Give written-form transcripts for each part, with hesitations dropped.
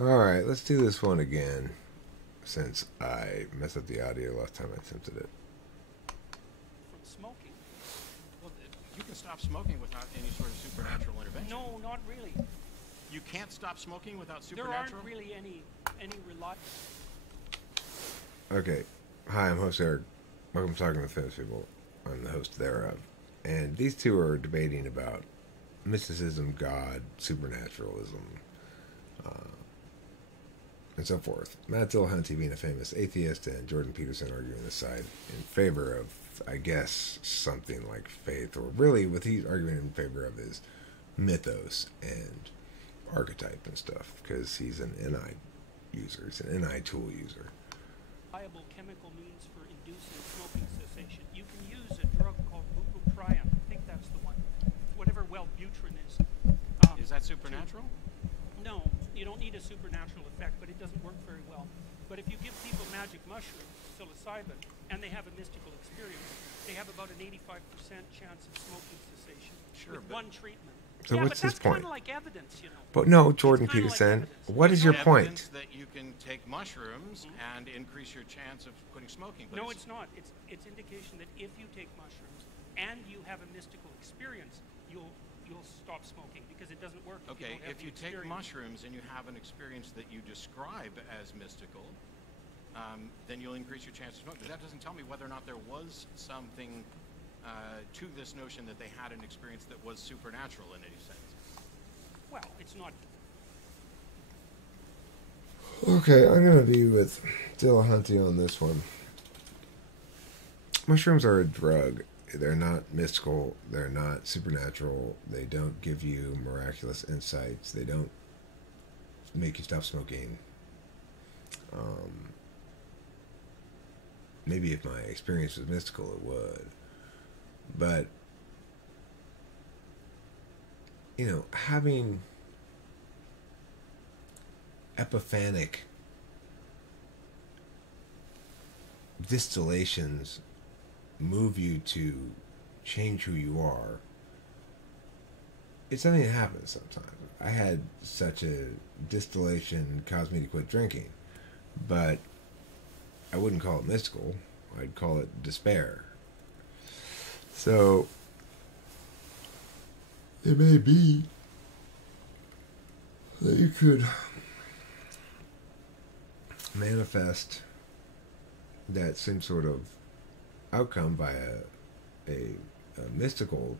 Alright, let's do this one again, since I messed up the audio last time I attempted it. From smoking? Well, you can stop smoking without any sort of supernatural intervention. No, not really. You can't stop smoking without There supernatural? aren't really any reliable. Okay, hi, I'm host Eric. Welcome to Talking with Famous People. I'm the host thereof. And these two are debating about mysticism, God, supernaturalism, and so forth. Matt Dillahunty being a famous atheist and Jordan Peterson arguing the side in favor of, I guess, something like faith, or really what he's arguing in favor of is mythos and archetype and stuff, because he's an NI user, he's an NI tool user. Reliable chemical means for inducing smoking cessation. You can use a drug called bupropion. I think that's the one. Whatever Wellbutrin is. Is that supernatural? No, you don't need a supernatural effect, but it doesn't work very well. But if you give people magic mushrooms, psilocybin, and they have a mystical experience, they have about an 85% chance of smoking cessation with one treatment. So yeah, what's but his that's kind point? of like evidence, you know. But no, Jordan It's kinda Peterson, like evidence. what is your Evidence point? that you can take mushrooms and increase your chance of quitting smoking. But No, it's not. It's indication that if you take mushrooms and you have a mystical experience, you'll stop smoking, because it doesn't work. Okay, if you take experience. mushrooms and you have an experience that you describe as mystical, then you'll increase your chance of smoking. But that doesn't tell me whether or not there was something to this notion that they had an experience that was supernatural in any sense. Well, it's not. Okay, I'm going to be with Dillahunty on this one. Mushrooms are a drug. They're not mystical. They're not supernatural. They don't give you miraculous insights. They don't make you stop smoking. Maybe if my experience was mystical, it would. But, you know, having epiphanic distillations move you to change who you are, it's something that happens sometimes. I had such a distillation caused me to quit drinking, but I wouldn't call it mystical. I'd call it despair. So it may be that you could manifest that same sort of outcome by a mystical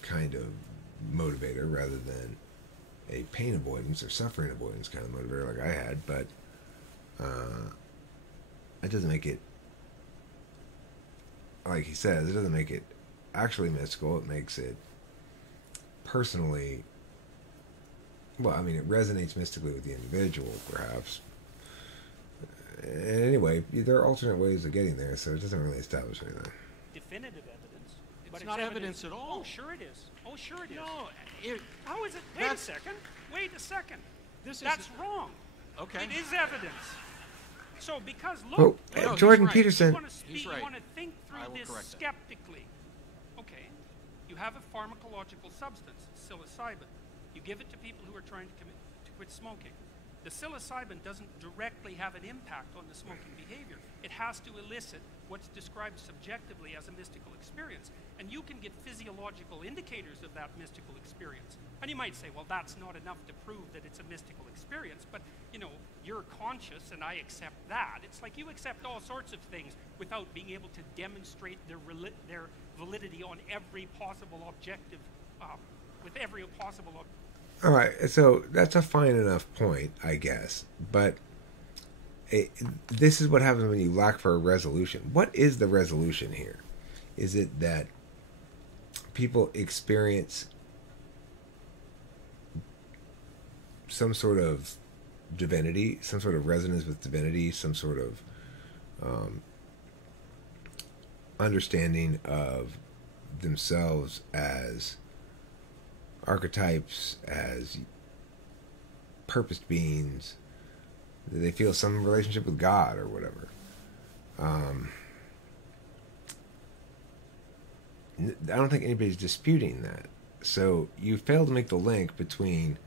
kind of motivator rather than a pain avoidance or suffering avoidance kind of motivator like I had, but it doesn't make it, like he says, it doesn't make it actually mystical. It makes it personally, well, I mean, it resonates mystically with the individual, perhaps. And anyway, there are alternate ways of getting there, so it doesn't really establish anything. Definitive evidence. It's not evidence at all. Oh, sure it is. Oh, sure it is. No, How is it? Wait a second. Wait a second. That's wrong. Okay. It is evidence. So, because Oh, look, No, Jordan he's right. Peterson. you want to speak, He's right. you want to think I through will this correct that. skeptically. Okay, you have a pharmacological substance, psilocybin. You give it to people who are trying to quit smoking. The psilocybin doesn't directly have an impact on the smoking behavior. It has to elicit what's described subjectively as a mystical experience. And you can get physiological indicators of that mystical experience. And you might say, well, that's not enough to prove that it's a mystical experience, but, you know, you're conscious and I accept that. It's like you accept all sorts of things without being able to demonstrate their validity on every possible objective, with every possible All right, so that's a fine enough point, I guess. But this is what happens when you lack for a resolution. What is the resolution here? Is it that people experience some sort of divinity, some sort of resonance with divinity, some sort of understanding of themselves as archetypes, as purposed beings? They feel some relationship with God or whatever. I don't think anybody's disputing that. So you fail to make the link between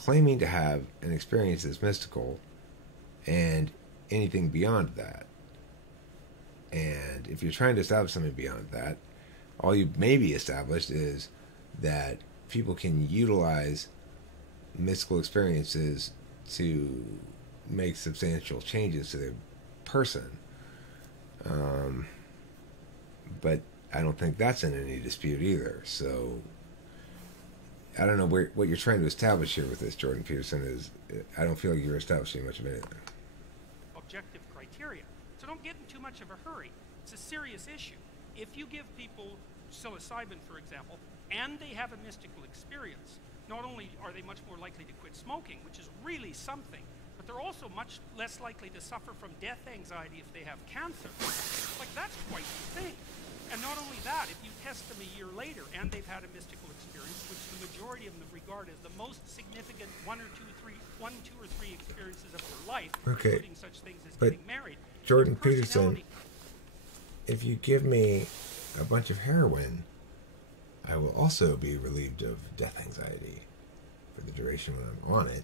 claiming to have an experience that's mystical and anything beyond that. And if you're trying to establish something beyond that, all you maybe established is that people can utilize mystical experiences to make substantial changes to their person. But I don't think that's in any dispute either. So I don't know what you're trying to establish here with this, Jordan Peterson. Is I don't feel like you're establishing much of anything. Objective criteria. So don't get in too much of a hurry. It's a serious issue. If you give people psilocybin, for example, and they have a mystical experience, not only are they much more likely to quit smoking, which is really something, but they're also much less likely to suffer from death anxiety if they have cancer. Like, that's quite the thing. And not only that, if you test them a year later and they've had a mystical experience, which the majority of them regard as the most significant one, two, or three experiences of their life, including such things as getting married. Jordan Peterson, if you give me a bunch of heroin, I will also be relieved of death anxiety for the duration when I'm on it.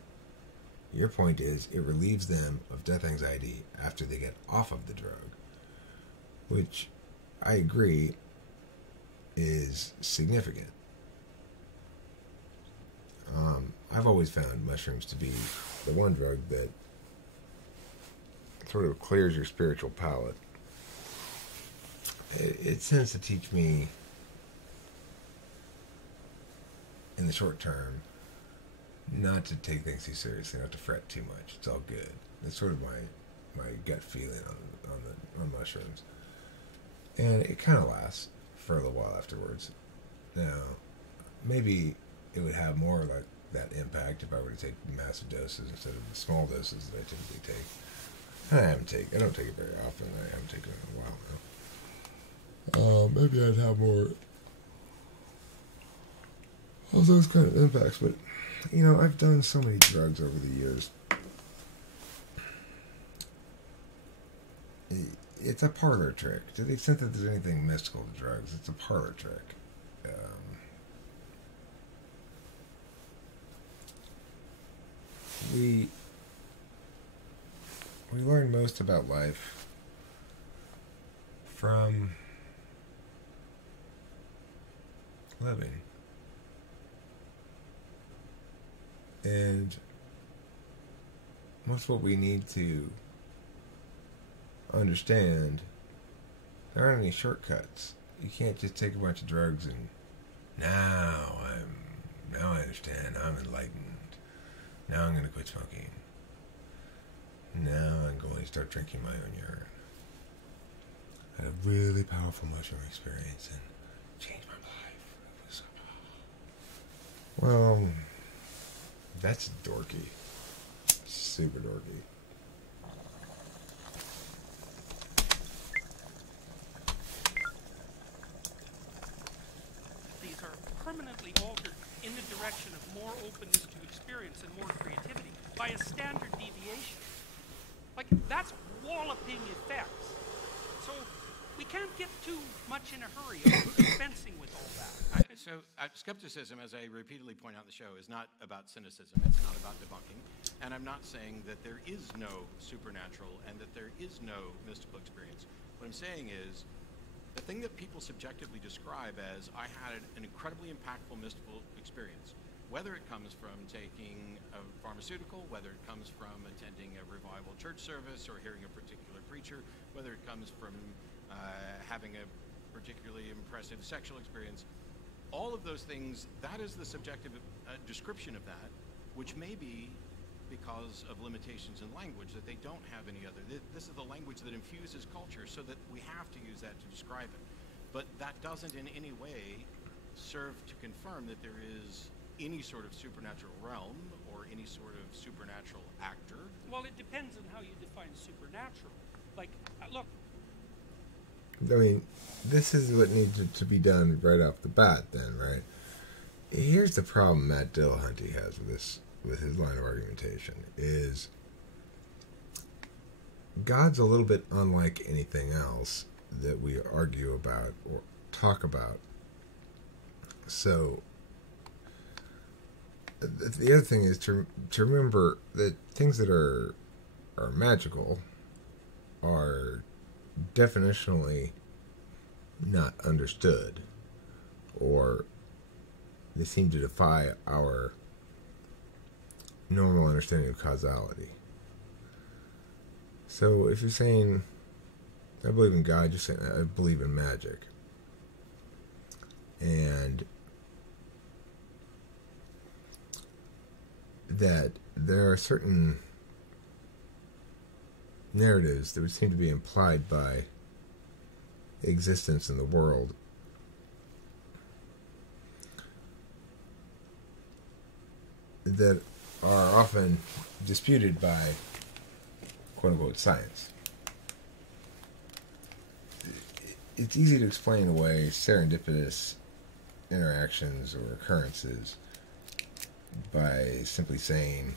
Your point is it relieves them of death anxiety after they get off of the drug, which I agree is significant. I've always found mushrooms to be the one drug that sort of clears your spiritual palate. It tends to teach me in the short term not to take things too seriously, not to fret too much. It's all good. It's sort of my gut feeling on mushrooms. And it kind of lasts for a little while afterwards. Now, maybe it would have more like that impact if I were to take massive doses instead of the small doses that I typically take. I don't take it very often. I haven't taken it in a while now. Maybe I'd have more of those kind of impacts, but I've done so many drugs over the years. It's a parlor trick. To the extent that there's anything mystical to drugs, it's a parlor trick. We learn most about life from living. And most of what we need to understand, there aren't any shortcuts. You can't just take a bunch of drugs and now I understand. I'm enlightened. Now I'm going to quit smoking. Now I'm going to start drinking my own urine. I had a really powerful mushroom experience and changed my life. It was well, that's dorky. Super dorky. These are permanently altered in the direction of more openness to experience and more creativity by a standard deviation. Like, that's walloping effects. So we can't get too much in a hurry about dispensing with all that. Skepticism, as I repeatedly point out in the show, is not about cynicism. It's not about debunking. And I'm not saying that there is no supernatural and that there is no mystical experience. What I'm saying is, the thing that people subjectively describe as, I had an incredibly impactful mystical experience, whether it comes from taking a pharmaceutical, whether it comes from attending a revival church service or hearing a particular preacher, whether it comes from having a particularly impressive sexual experience, all of those things, that is the subjective description of that, which may be because of limitations in language, that they don't have any other. This is the language that infuses culture, so that we have to use that to describe it. But that doesn't in any way serve to confirm that there is any sort of supernatural realm or any sort of supernatural actor. Well, it depends on how you define supernatural. Like, look. I mean, this is what needs to be done right off the bat then, right? Here's the problem Matt Dillahunty has with his line of argumentation, is God's a little bit unlike anything else that we argue about or talk about. So the other thing is to remember that things that are magical are definitionally not understood, or they seem to defy our normal understanding of causality. So if you're saying, I believe in God, you're saying, I believe in magic. And that there are certain narratives that would seem to be implied by existence in the world that are often disputed by quote-unquote science. It's easy to explain away serendipitous interactions or occurrences by simply saying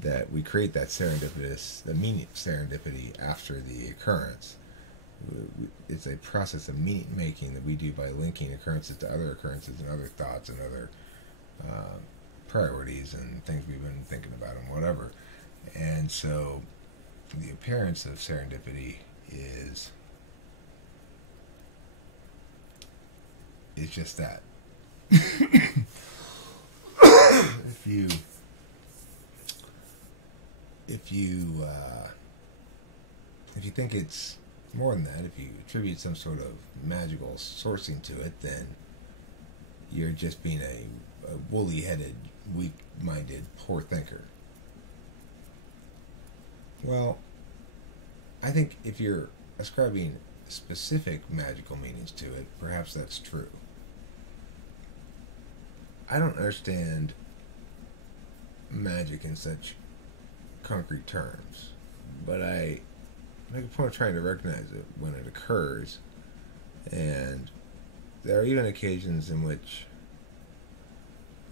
that we create that the meaning of serendipity after the occurrence. It's a process of meaning making that we do by linking occurrences to other occurrences and other thoughts and other priorities and things we've been thinking about and whatever. And so the appearance of serendipity is just that. If you think it's more than that, if you attribute some sort of magical sourcing to it, then you're just being a woolly-headed, weak-minded, poor thinker. Well, I think if you're ascribing specific magical meanings to it, perhaps that's true. I don't understand magic in such concrete terms, but I make a point of trying to recognize it when it occurs, and there are even occasions in which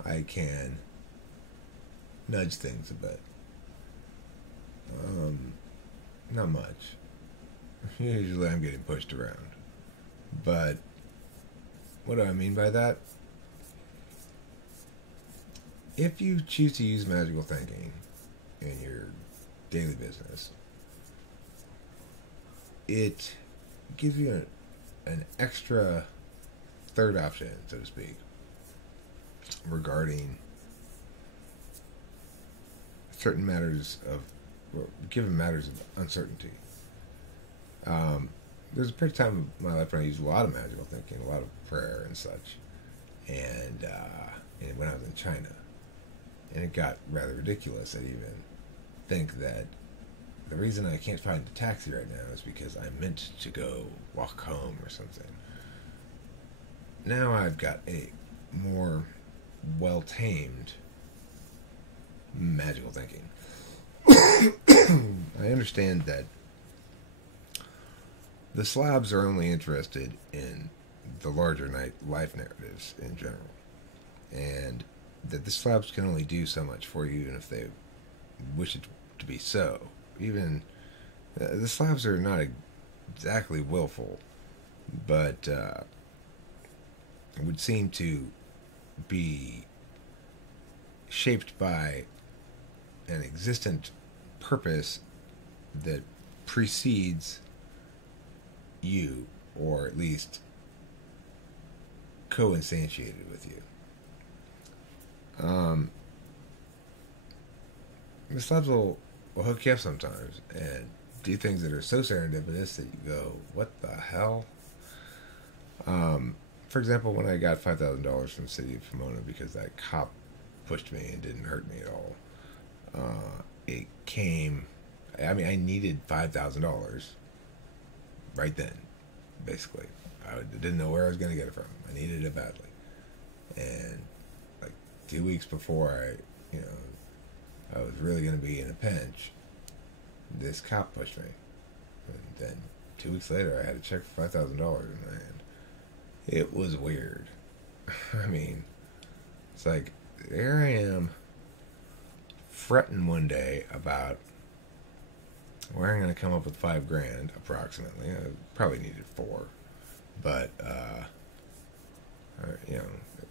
I can nudge things a bit. Not much. Usually I'm getting pushed around. But what do I mean by that? If you choose to use magical thinking in your daily business, it gives you an extra third option, so to speak, regarding certain matters of, given matters of uncertainty. There's a period of time in my life when I used a lot of magical thinking, a lot of prayer and such, and when I was in China. And it got rather ridiculous. I'd even think that the reason I can't find a taxi right now is because I meant to go walk home or something. Now I've got a more well-tamed magical thinking. I understand that the slabs are only interested in the larger life narratives in general, and that the slabs can only do so much for you, even if they wish it to be so. Even the slabs are not exactly willful, but would seem to be shaped by an existent purpose that precedes you, or at least co-instantiated with you. The slabs will hook you up sometimes and do things that are so serendipitous that you go, what the hell? For example, when I got $5,000 from the city of Pomona because that cop pushed me and didn't hurt me at all, it came, I needed $5,000 right then, basically. I didn't know where I was going to get it from. I needed it badly. And 2 weeks before I was really going to be in a pinch, this cop pushed me. And then 2 weeks later, I had a check for $5,000 in my hand. It was weird. It's like, there I am, fretting one day about where I'm going to come up with $5,000, approximately. I probably needed $4,000, but,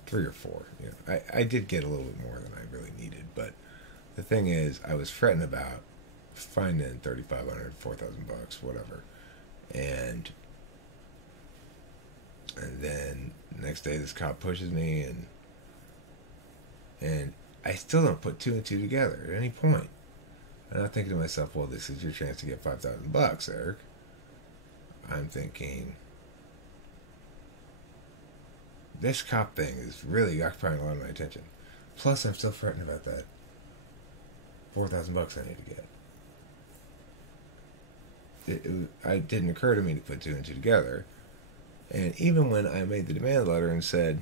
3 or 4. You know, I did get a little bit more than I really needed, but the thing is, I was fretting about finding $3,500, $4,000, whatever, and then next day this cop pushes me, and I still don't put 2 and 2 together at any point. And I'm thinking to myself, well, this is your chance to get $5,000, Eric. I'm thinking, this cop thing is really occupying a lot of my attention. Plus, I'm still fretting about that $4,000 I need to get. It didn't occur to me to put 2 and 2 together. And even when I made the demand letter and said,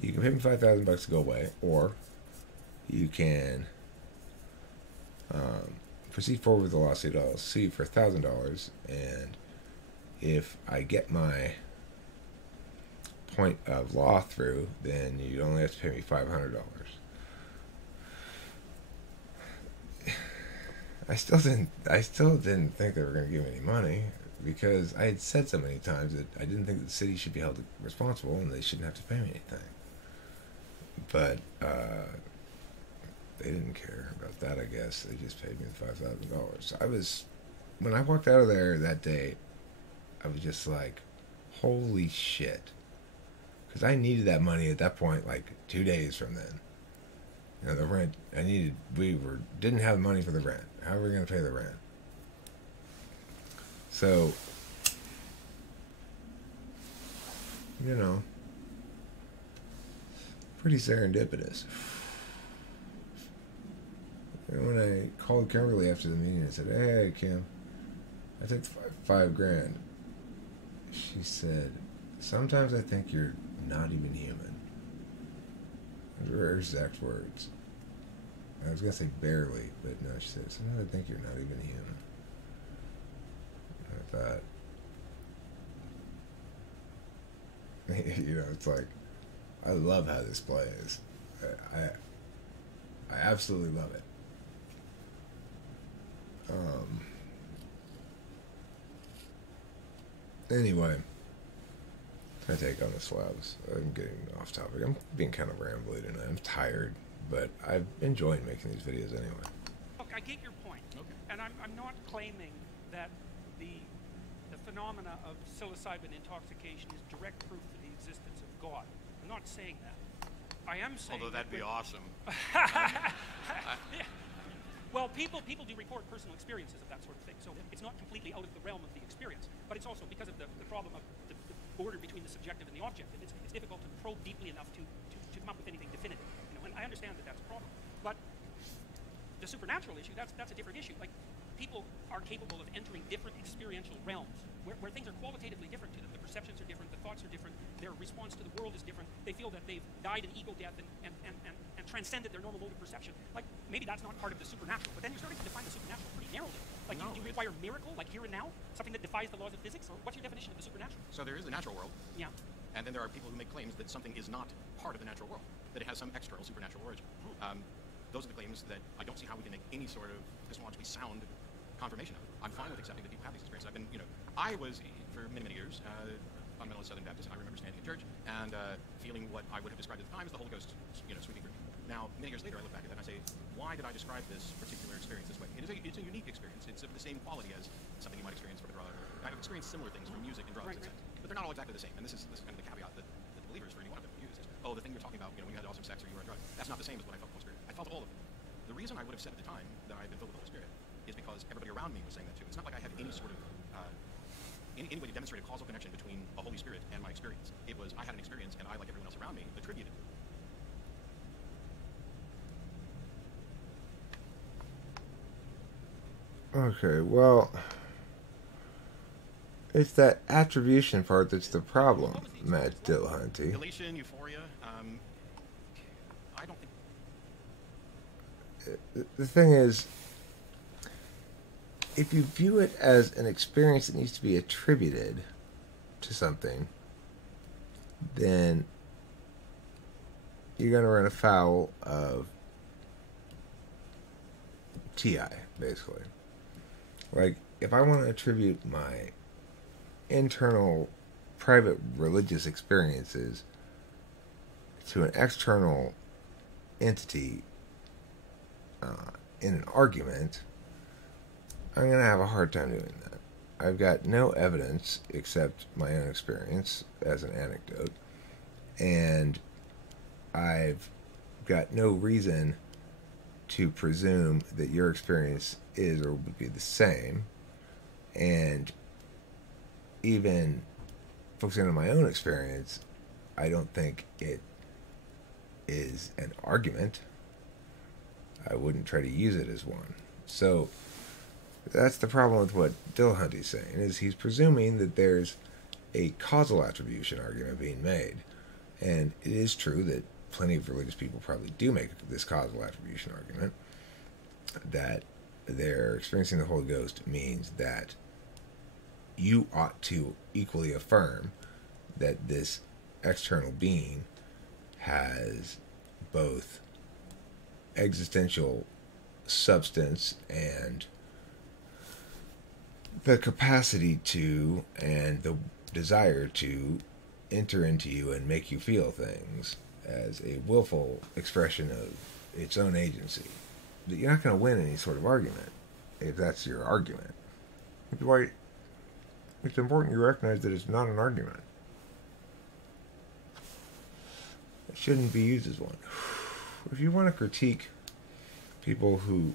you can pay me $5,000 to go away, or you can proceed forward with the lawsuit. I'll sue you for $1,000, and if I get my point of law through, then you only have to pay me $500. I still didn't think they were going to give me any money, because I had said so many times that I didn't think the city should be held responsible and they shouldn't have to pay me anything. But they didn't care about that, I guess. They just paid me $5,000. When I walked out of there that day, I was just like, holy shit. Because I needed that money at that point, like 2 days from then. You know, the rent, didn't have money for the rent. How are we going to pay the rent? So, you know, pretty serendipitous. And when I called Kimberly after the meeting, I said, hey, Kim, I took $5,000. She said, sometimes I think you're not even human. Those were her exact words. I was going to say barely, but no, she said, sometimes I think you're not even human. I thought, you know, it's like, I love how this plays. I absolutely love it. Anyway, my take on the slabs. I'm getting off topic. I'm being kind of rambly tonight. I'm tired, but I'm enjoying making these videos anyway. Look, I get your point. Okay. And I'm not claiming that the phenomena of psilocybin intoxication is direct proof of the existence of God. I'm not saying that. I am saying... Although that'd be awesome. Yeah. Well, people do report personal experiences of that sort of thing, so it's not completely out of the realm of the experience, but it's also because of the problem of the border between the subjective and the objective. It's difficult to probe deeply enough to come up with anything definitive. You know, and I understand that that's a problem. But the supernatural issue, that's a different issue. Like, people are capable of entering different experiential realms where things are qualitatively different to them. The perceptions are different, the thoughts are different, their response to the world is different. They feel that they've died an ego death and transcended their normal mode of perception. Like, maybe that's not part of the supernatural, but then you're starting to define the supernatural pretty narrowly. Like, do you require miracle, like here and now? Something that defies the laws of physics? Or what's your definition of the supernatural? So there is the natural world. Yeah. And then there are people who make claims that something is not part of the natural world, that it has some external supernatural origin. Those are the claims that I don't see how we can make any sort of epistemologically sound confirmation of. I'm fine with accepting that people have these experiences. I've been, I was, for many, many years, fundamentalist Southern Baptist, and I remember standing in church and feeling what I would have described at the time as the Holy Ghost, sweeping through me. Now, many years later, I look back at that and I say, why did I describe this particular experience this way? It's a unique experience. It's of the same quality as something you might experience from a drug. I've experienced similar things from music and drugs, etc. But they're not all exactly the same. And this is kind of the caveat that the believers, for any one of them, use is, oh, the thing you're talking about, when you had awesome sex or you were on drugs, that's not the same as what I felt with the Holy Spirit. I felt all of them. The reason I would have said at the time that I had been filled with the Holy Spirit is because everybody around me was saying that too. It's not like I had any sort of any way to demonstrate a causal connection between a Holy Spirit and my experience. It was, I had an experience, and I, like everyone else around me, attributed. Okay, well, it's that attribution part that's the problem, Matt Dillahunty. Elation, euphoria. I don't think. The thing is, if you view it as an experience that needs to be attributed to something, then you're going to run afoul of TI, basically. Like, if I want to attribute my internal private religious experiences to an external entity in an argument, I'm going to have a hard time doing that. I've got no evidence except my own experience as an anecdote, and I've got no reason to presume that your experience is or would be the same. And even focusing on my own experience, I don't think it is an argument. I wouldn't try to use it as one. So that's the problem with what Dillahunty's saying, is he's presuming that there's a causal attribution argument being made. And it is true that plenty of religious people probably do make this causal attribution argument, that they're experiencing the Holy Ghost means that you ought to equally affirm that this external being has both existential substance and the capacity to and the desire to enter into you and make you feel things as a willful expression of its own agency. That you're not going to win any sort of argument if that's your argument. Which is why it's important you recognize that it's not an argument. It shouldn't be used as one. If you want to critique people who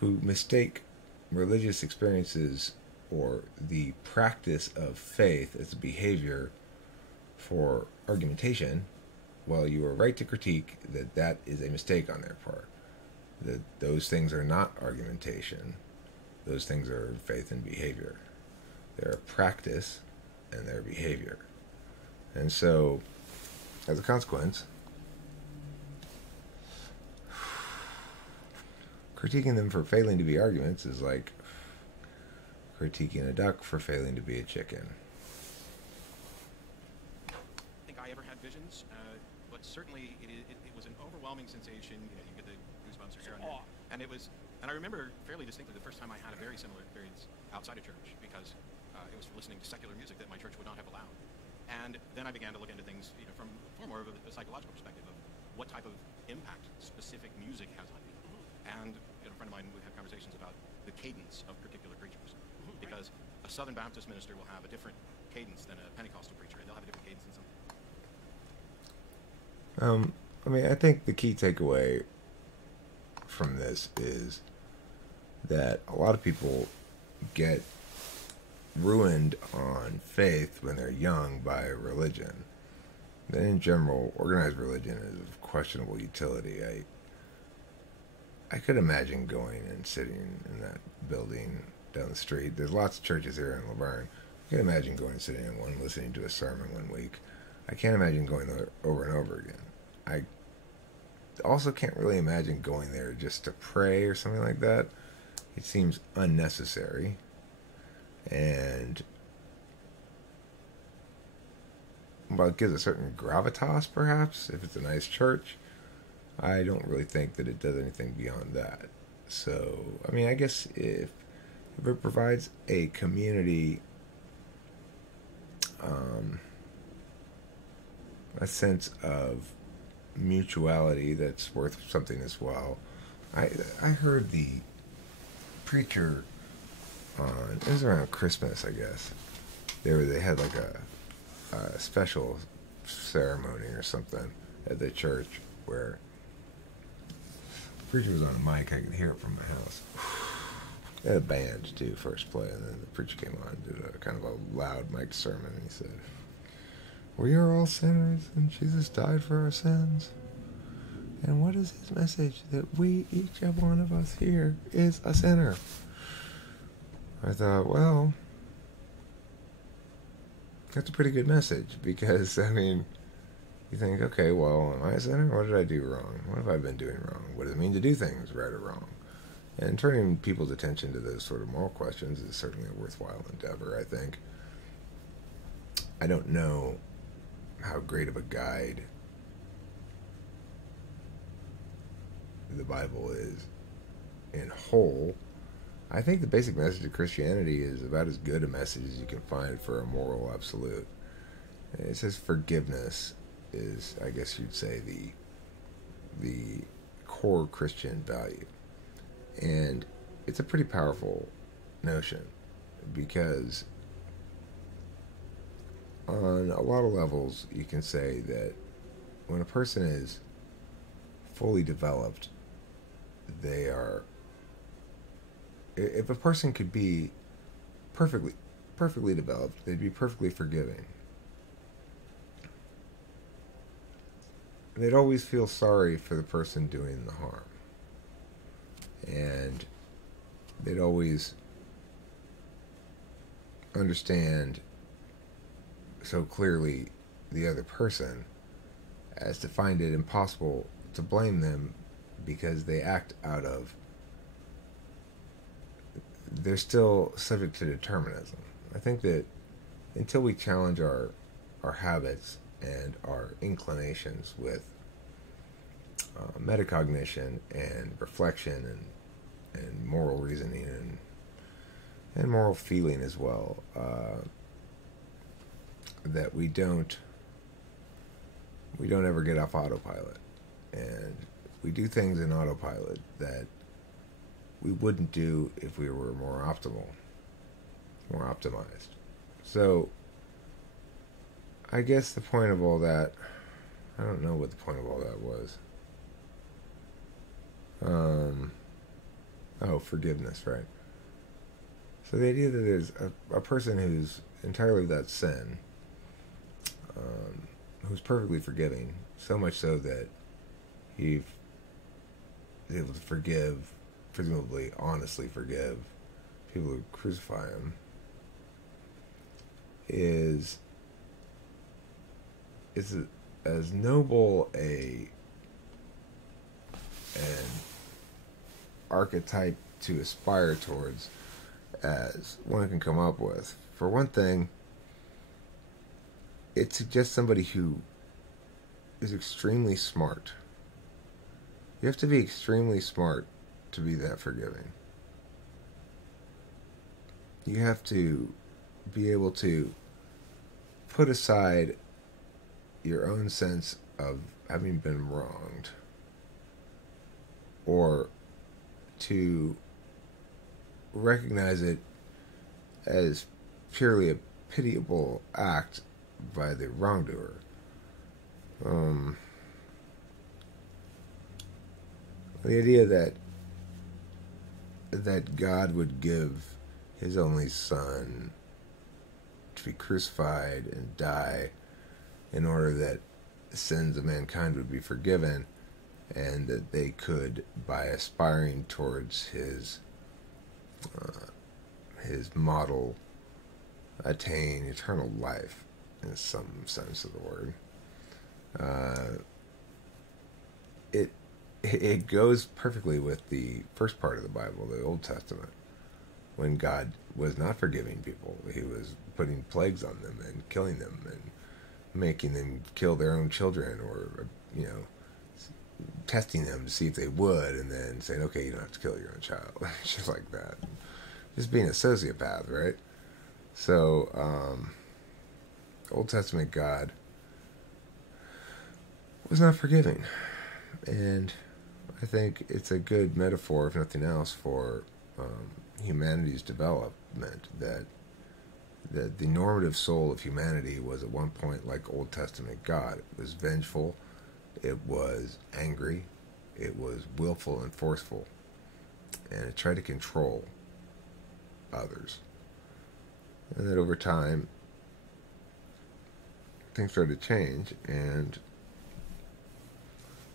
mistake religious experiences or the practice of faith as a behavior for argumentation, well, you are right to critique that is a mistake on their part. That those things are not argumentation. Those things are faith and behavior. They're a practice and their behavior. And so, as a consequence, critiquing them for failing to be arguments is like critiquing a duck for failing to be a chicken. I think I ever had visions, but certainly it was an overwhelming sensation. You get the goosebumps or hair on your. And I remember fairly distinctly the first time I had a very similar experience outside of church, because it was for listening to secular music that my church would not have allowed. And then I began to look into things, from far more of a psychological perspective of what type of impact specific music has on me. And a friend of mine would have conversations about the cadence of particular preachers, because a Southern Baptist minister will have a different cadence than a Pentecostal preacher, and they'll have a different cadence than something. I think the key takeaway from this is that a lot of people get ruined on faith when they're young by religion. Then in general, organized religion is of questionable utility. I could imagine going and sitting in that building down the street. There's lots of churches here in Laverne. I can imagine going and sitting in one, listening to a sermon 1 week. I can't imagine going there over and over again. I also can't really imagine going there just to pray or something like that. It seems unnecessary. And while it gives a certain gravitas, perhaps, if it's a nice church, I don't really think that it does anything beyond that. So, I guess if it provides a community, a sense of mutuality that's worth something as well. I heard the preacher on, it was around Christmas, I guess. They had like a special ceremony or something at the church where the preacher was on a mic. I could hear it from my house. They had a band too, first play, and then the preacher came on and did a kind of a loud mic sermon, and he said, "We are all sinners, and Jesus died for our sins. And what is his message? That we, each one of us here, is a sinner." I thought, well, that's a pretty good message, because, you think, okay, well, am I a sinner? What did I do wrong? What have I been doing wrong? What does it mean to do things right or wrong? And turning people's attention to those sort of moral questions is certainly a worthwhile endeavor, I think. I don't know how great of a guide the Bible is in whole. I think the basic message of Christianity is about as good a message as you can find for a moral absolute. It says forgiveness is, I guess you'd say, the core Christian value. And it's a pretty powerful notion because on a lot of levels you can say that when a person is fully developed, they are, if a person could be perfectly developed, they'd be perfectly forgiving. They'd always feel sorry for the person doing the harm. And they'd always understand so clearly the other person as to find it impossible to blame them because they act out of, they're still subject to determinism. I think that until we challenge our habits and our inclinations with metacognition and reflection and moral reasoning and moral feeling as well, that we don't ever get off autopilot, and we do things in autopilot that we wouldn't do if we were more optimized. So I guess the point of all that, I don't know what the point of all that was. Forgiveness, right? So the idea that there's a person who's entirely without sin, who's perfectly forgiving, so much so that he is able to forgive, presumably honestly forgive, people who crucify him, is as noble an archetype to aspire towards as one can come up with. For one thing, it suggests somebody who is extremely smart. You have to be extremely smart to be that forgiving. You have to be able to put aside your own sense of having been wronged, or to recognize it as purely a pitiable act by the wrongdoer. The idea that God would give his only son to be crucified and die in order that the sins of mankind would be forgiven, and that they could, by aspiring towards his model, attain eternal life in some sense of the word. It goes perfectly with the first part of the Bible, the Old Testament, when God was not forgiving people. He was putting plagues on them and killing them and making them kill their own children, or testing them to see if they would, and then saying, okay, you don't have to kill your own child. Just like that. Just being a sociopath, right? So, Old Testament God was not forgiving. And I think it's a good metaphor, if nothing else, for humanity's development, that the normative soul of humanity was at one point like Old Testament God. It was vengeful, it was angry, it was willful and forceful, and it tried to control others. And that over time, things started to change, and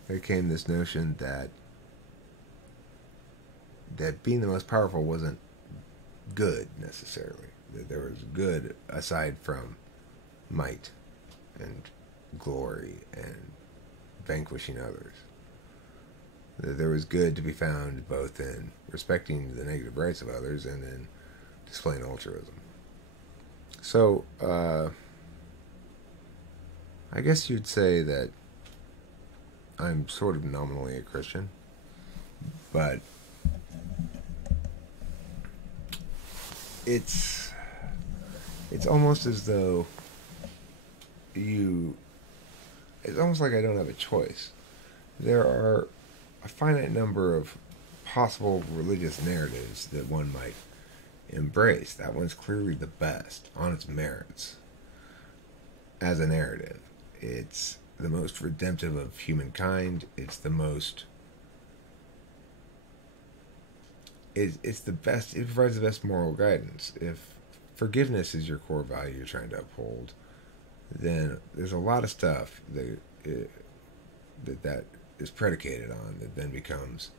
there came this notion that being the most powerful wasn't good necessarily. That there was good aside from might and glory and vanquishing others. That there was good to be found both in respecting the negative rights of others and in displaying altruism. So, I guess you'd say that I'm sort of nominally a Christian, but it's almost as though it's almost like I don't have a choice. There are a finite number of possible religious narratives that one might embrace. That one's clearly the best on its merits as a narrative. It's the most redemptive of humankind. It's the most... It's the best. It provides the best moral guidance. If forgiveness is your core value you're trying to uphold, then there's a lot of stuff that is predicated on that then becomes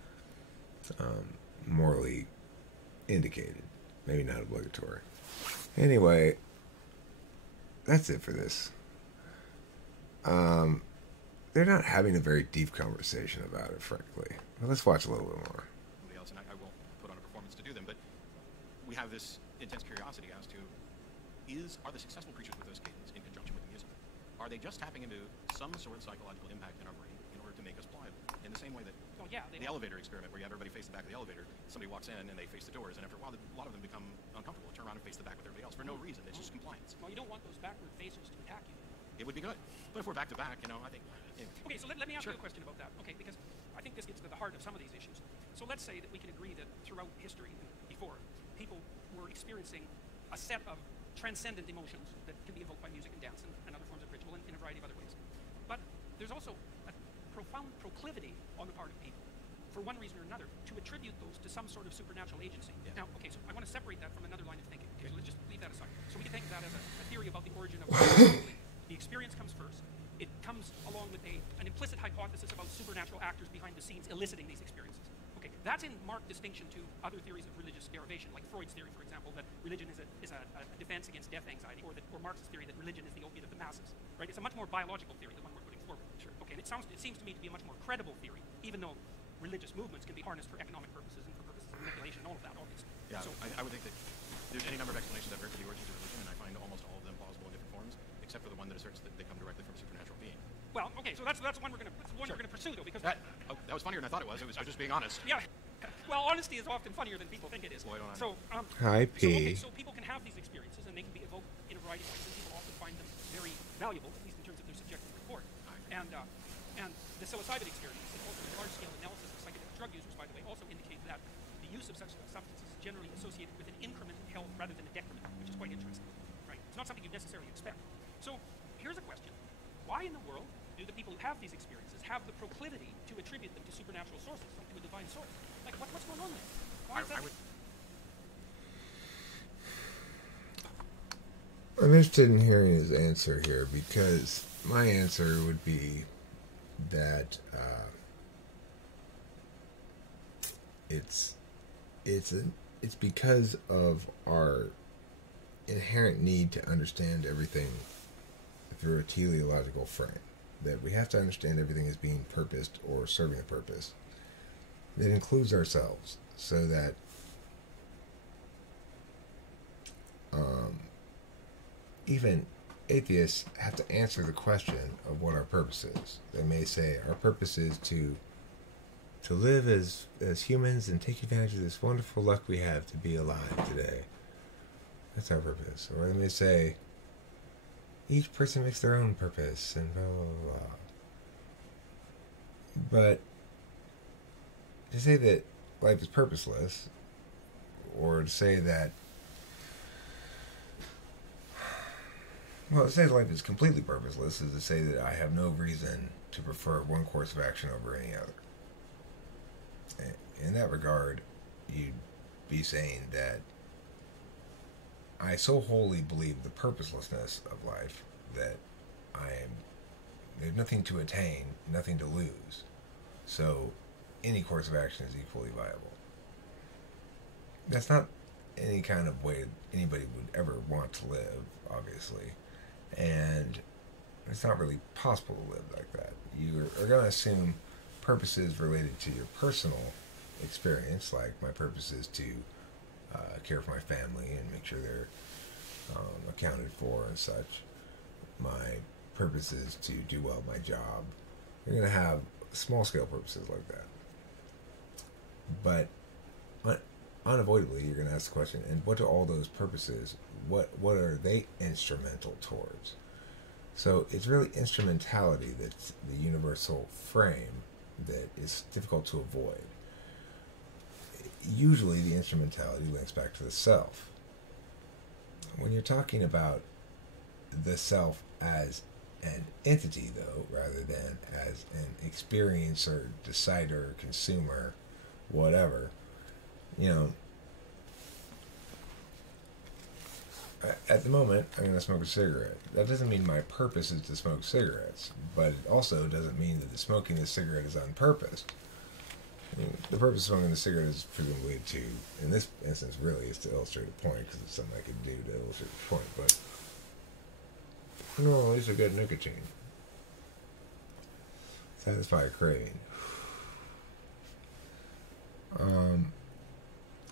morally indicated. Maybe not obligatory. Anyway, that's it for this. They're not having a very deep conversation about it, frankly. Well, let's watch a little bit more. Else, and I won't put on a performance to do them, but we have this intense curiosity as to are the successful creatures with those cadence in conjunction with the music? Are they just tapping into some sort of psychological impact in our brain in order to make us pliable? In the same way that the elevator experiment, where you have everybody face the back of the elevator, somebody walks in and they face the doors, and after a while, a lot of them become uncomfortable, turn around and face the back with everybody else for no reason. It's just compliance. Well, you don't want those backward facers to attack you. It would be good. But if we're back to back, I think... Okay, so let me ask you a question about that. Okay, because I think this gets to the heart of some of these issues. So let's say that we can agree that throughout history and before, people were experiencing a set of transcendent emotions that can be evoked by music and dance and other forms of ritual and in a variety of other ways. But there's also a profound proclivity on the part of people, for one reason or another, to attribute those to some sort of supernatural agency. Yeah. Now, okay, so I want to separate that from another line of thinking. Okay, so let's just leave that aside. So we can think of that as a theory about the origin of the experience comes first. It comes along with an implicit hypothesis about supernatural actors behind the scenes eliciting these experiences. Okay, that's in marked distinction to other theories of religious derivation, like Freud's theory, for example, that religion is a defense against death anxiety, or Marx's theory that religion is the opiate of the masses. Right? It's a much more biological theory, the one we're putting forward. Sure. Okay, and it seems to me to be a much more credible theory, even though religious movements can be harnessed for economic purposes and for purposes of manipulation and all of that, obviously. Yeah, so I would think that there's any number of explanations I've heard for the origins of religion, and I find almost all of them plausible in different forms, except for the one that asserts that they come directly from a supernatural being. Well, okay, so that's the one we're going to pursue, though, because that was funnier than I thought it was. I was just being honest. Yeah. Well, honesty is often funnier than people think it is. Boy, so, Hi, P. So people can have these experiences, and they can be evoked in a variety of ways, and people often find them very valuable, at least in terms of their subjective report. And the psilocybin experience, and also the large-scale analysis of psychedelic drug users, by the way, also indicate that the use of such substances is generally associated with an increment in health rather than a decrement, which is quite interesting. Right? It's not something you'd necessarily expect. So here's a question: why in the world do the people who have these experiences have the proclivity to attribute them to supernatural sources, to a divine source? Like, what's going on there? Why is that? I'm interested in hearing his answer here, because my answer would be that it's because of our inherent need to understand everything through a teleological frame. That we have to understand everything as being purposed or serving a purpose that includes ourselves, so that even atheists have to answer the question of what our purpose is. They may say our purpose is to live as humans and take advantage of this wonderful luck we have to be alive today. That's our purpose. Or they may say each person makes their own purpose and blah, blah, blah. But to say that life is purposeless, or to say that, well, to say that life is completely purposeless is to say that I have no reason to prefer one course of action over any other. In that regard, you'd be saying that I so wholly believe the purposelessness of life that there's nothing to attain, nothing to lose. So any course of action is equally viable. That's not any kind of way anybody would ever want to live, obviously. And it's not really possible to live like that. You are going to assume purposes related to your personal experience, like my purpose is to care for my family and make sure they're accounted for and such. My purpose is to do well at my job. You're going to have small-scale purposes like that. But unavoidably, you're going to ask the question, and what do all those purposes, what are they instrumental towards? So it's really instrumentality that's the universal frame that is difficult to avoid. Usually the instrumentality links back to the self. When you're talking about the self as an entity, though, rather than as an experiencer, decider, consumer, whatever, you know, at the moment, I'm going to smoke a cigarette. That doesn't mean my purpose is to smoke cigarettes, but it also doesn't mean that the smoking the cigarette is on purpose. I mean, the purpose of smoking the cigarette is presumably to, in this instance, really is to illustrate a point, because it's something I can do to illustrate a point, but no, at least I get nicotine. Satisfy a craving.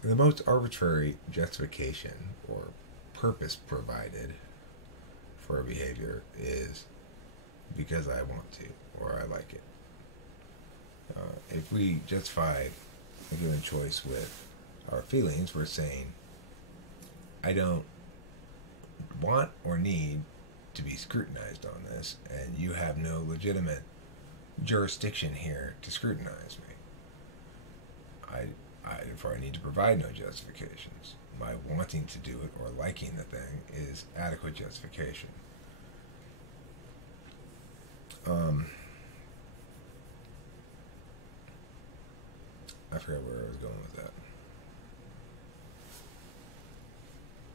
The most arbitrary justification or purpose provided for a behavior is because I want to or I like it. If we justify a given choice with our feelings, we're saying, I don't want or need to be scrutinized on this, and you have no legitimate jurisdiction here to scrutinize me. Therefore, I need to provide no justifications. My wanting to do it or liking the thing is adequate justification. I forgot where I was going with that.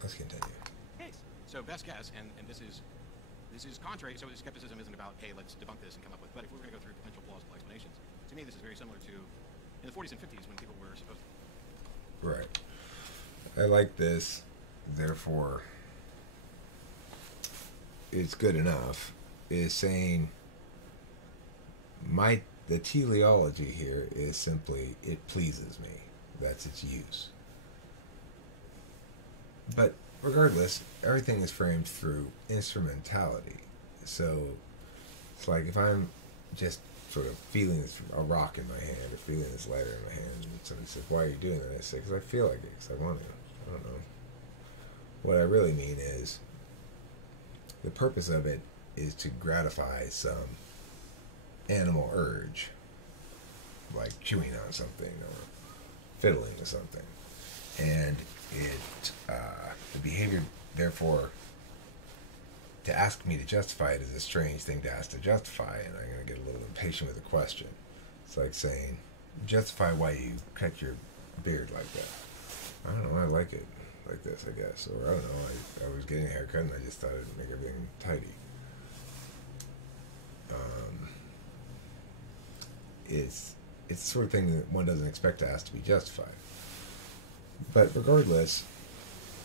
Let's continue. Okay. So best guess, and this is contrary. So skepticism isn't about, hey, let's debunk this and come up with. But if we're going to go through potential plausible explanations, to me this is very similar to in the 40s and 50s when people were supposed to. Right. I like this, therefore it's good enough, is saying the teleology here is simply it pleases me. That's its use. But regardless, everything is framed through instrumentality. So it's like if I'm just sort of feeling a rock in my hand or feeling this lighter in my hand, and somebody says, why are you doing that? I say, because I feel like it, because I want to. I don't know. What I really mean is the purpose of it is to gratify some animal urge, like chewing on something or fiddling with something. And the behavior, therefore, to ask me to justify it is a strange thing to ask to justify, and I'm going to get a little impatient with the question. It's like saying, justify why you cut your beard like that. I don't know, I like it like this, I guess. Or, I don't know, I was getting a haircut and I just thought it'd make everything tidy. It's the sort of thing that one doesn't expect to ask to be justified. But regardless,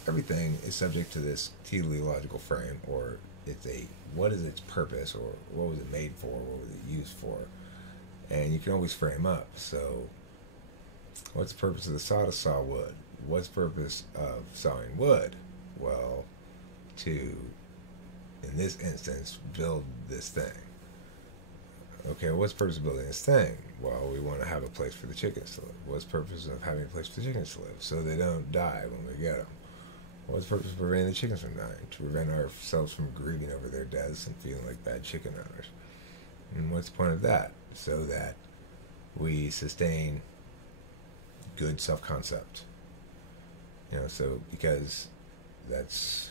everything is subject to this teleological frame, or what is its purpose, or what was it made for, what was it used for, and you can always frame up. So, what's the purpose of the saw to saw wood? What's the purpose of sawing wood? Well, to, in this instance, build this thing. Okay, what's the purpose of building this thing? Well, we want to have a place for the chickens to live. What's the purpose of having a place for the chickens to live? So they don't die when we get them. What's the purpose of preventing the chickens from dying? To prevent ourselves from grieving over their deaths and feeling like bad chicken owners. And what's the point of that? So that we sustain good self-concept. So because that's...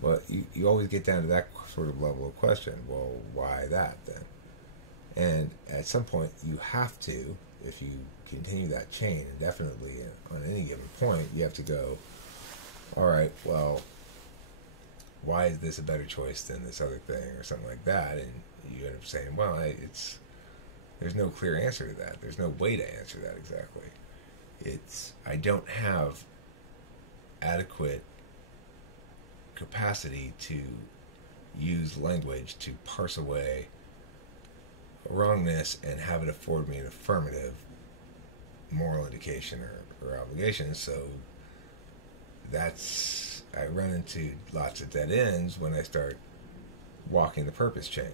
Well, you always get down to that sort of level of question. Well, why that then? And at some point, you have to, if you continue that chain indefinitely on any given point, you have to go, all right, well, why is this a better choice than this other thing or something like that? And you end up saying, well, there's no clear answer to that. There's no way to answer that exactly. I don't have adequate capacity to use language to parse away wrongness and have it afford me an affirmative moral indication or obligation. So I run into lots of dead ends when I start walking the purpose chain.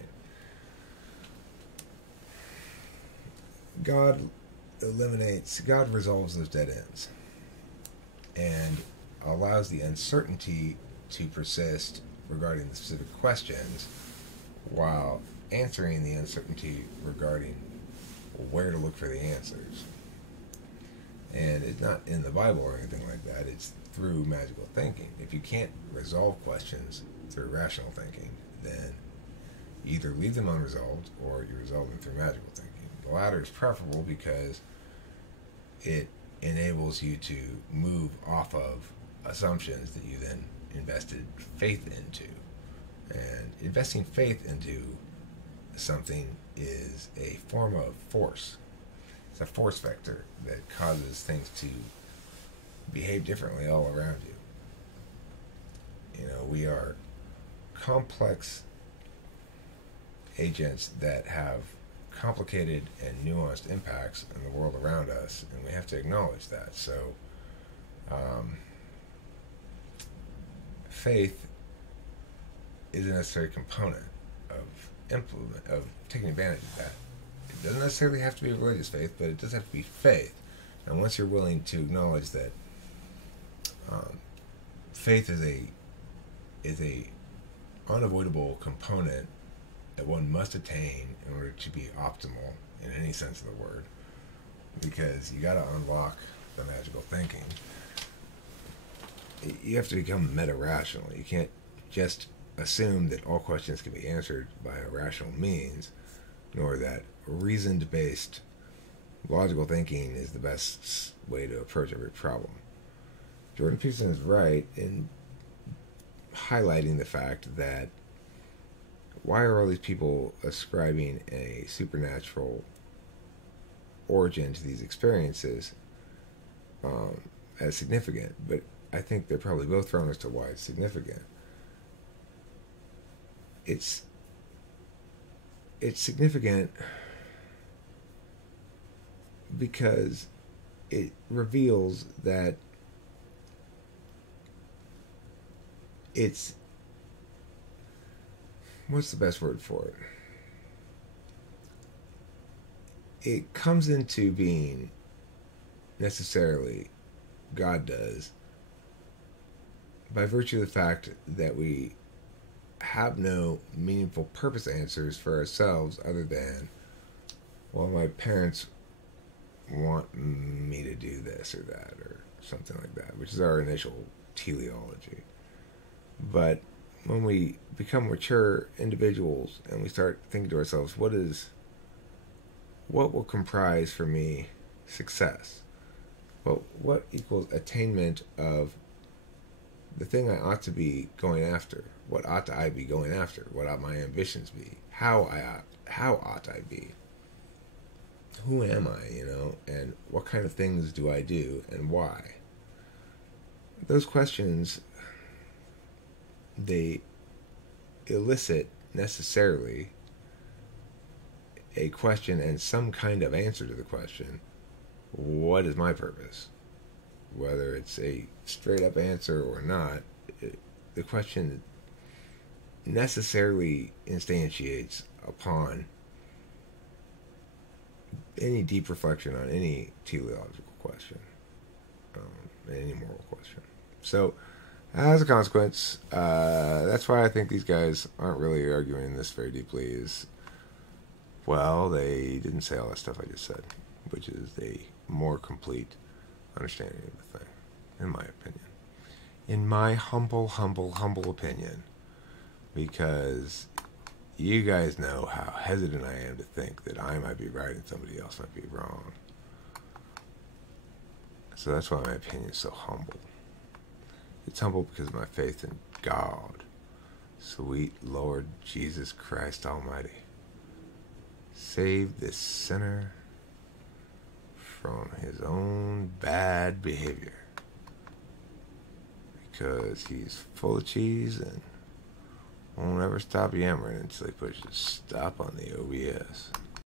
God resolves those dead ends and allows the uncertainty to persist regarding the specific questions while answering the uncertainty regarding where to look for the answers. And it's not in the Bible or anything like that. It's through magical thinking. If you can't resolve questions through rational thinking, then you either leave them unresolved or you resolve them through magical thinking. The latter is preferable because it enables you to move off of assumptions that you then invested faith into. And investing faith into something is a form of force. It's a force vector that causes things to behave differently all around you. You know, we are complex agents that have complicated and nuanced impacts on the world around us, and we have to acknowledge that. So, faith is a necessary component of taking advantage of that. It doesn't necessarily have to be religious faith, but it does have to be faith. And once you're willing to acknowledge that faith is a unavoidable component that one must attain in order to be optimal in any sense of the word, because you got to unlock the magical thinking. You have to become meta-rational. You can't just assume that all questions can be answered by a rational means, nor that reasoned-based logical thinking is the best way to approach every problem. Jordan Peterson is right in highlighting the fact that why are all these people ascribing a supernatural origin to these experiences as significant? But I think they're probably both wrong as to why it's significant. It's significant because it reveals that it's, what's the best word for it? It comes into being necessarily, God does, by virtue of the fact that we have no meaningful purpose answers for ourselves other than, well, my parents want me to do this or that or something like that, which is our initial teleology. But when we become mature individuals and we start thinking to ourselves, what will comprise for me success? Well, what equals attainment of the thing I ought to be going after? What ought I be going after? What ought my ambitions be? How ought I be? Who am I, and what kind of things do I do and why? Those questions, they elicit necessarily a question and some kind of answer to the question, what is my purpose? Whether it's a straight up answer or not, the question necessarily instantiates upon any deep reflection on any teleological question, any moral question. So, as a consequence, that's why I think these guys aren't really arguing this very deeply. Is, well, they didn't say all that stuff I just said, which is a more complete understanding of the thing, in my opinion. In my humble opinion, because you guys know how hesitant I am to think that I might be right and somebody else might be wrong. So that's why my opinion is so humble. It's humble because of my faith in God, sweet Lord Jesus Christ Almighty. Save this sinner from his own bad behavior, because he's full of cheese and won't ever stop yammering until he pushes stop on the OBS.